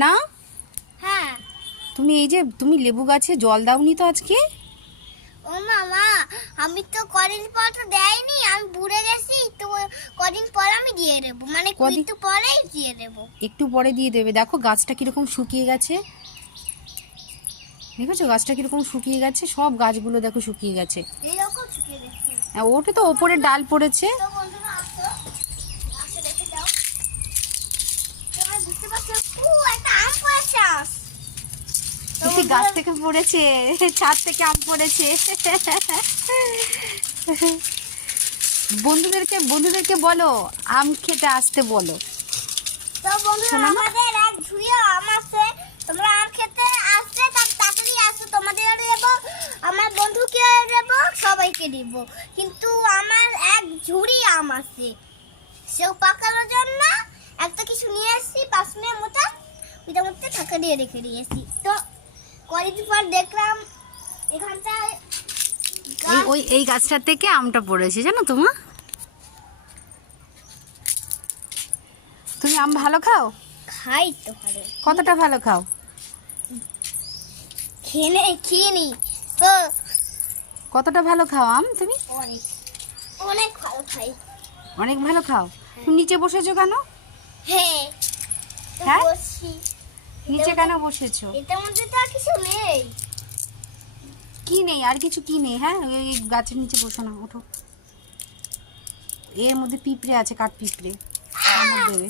না হ্যাঁ তুমি লেবু গাছে জল দাওনি তো আজকে? ও মামা, আমি তো কদিন পর তো দেয়নি, আমি ভুলে গেছি তো। কদিন পর আমি দিয়ে দেবো, মানে একটু পরেই দিয়ে দেবো। একটু পরে দিয়ে দেবে। দেখো গাছটা কিরকম শুকিয়ে গেছে, দেখেছো গাছটা কিরকম শুকিয়ে গেছে, সব গাছগুলো দেখো শুকিয়ে গেছে। এরকম শুকিয়ে গেছে। ওটা তো ওপরে ডাল পড়েছে। তো বন্ধুরা আসো, আসো দেখে যাও। তোমরা বুঝতে পারছো, একটা আম পড়েছে। গাছ থেকে পড়েছে, ছাদ থেকে আম পড়েছে। বন্ধুদেরকে বলো আম খেতে আসতে বলো। তো বন্ধুরা, আমাদের এক ঝুড়ি আম আছে, তোমরা আম খেতে আসবে, তাড়াতাড়ি আসো। তোমাদের দেবো, আমার বন্ধুকে দেবো, সবাইকে দিব। কিন্তু আমার এক ঝুড়ি আম আছে, সেও পাকানোর জন্য একটা কিছু নিয়ে আসছি, 5 মিনিটের মতো ওইটার মধ্যে ঢাকা দিয়ে রেখে দিয়েছি। তো কয়েকদিন পর দেখলাম এখানটায় এই গাছটা থেকে আমটা পড়েছে, জানো তোমা? তুমি আম ভালো খাও? খাই তো ভালো। কতটা ভালো খাও? খেয়ে কতটা ভালো খাও আম তুমি? অনেক অনেক ভালো খাই। অনেক ভালো খাও। তুমি নিচে বসেছো কেন? হ্যাঁ, হ্যাঁ? বসছি। নিচে কেন বসেছো? এটার মধ্যে তো আর কিছু নেই। কি নেই? আর কিছু কি নেই? হ্যাঁ, ওই গাছের নিচে বসো না, ওঠো। এর মধ্যে পিঁপড়ে আছে, কাঠ পিঁপড়ে, কামড় দেবে।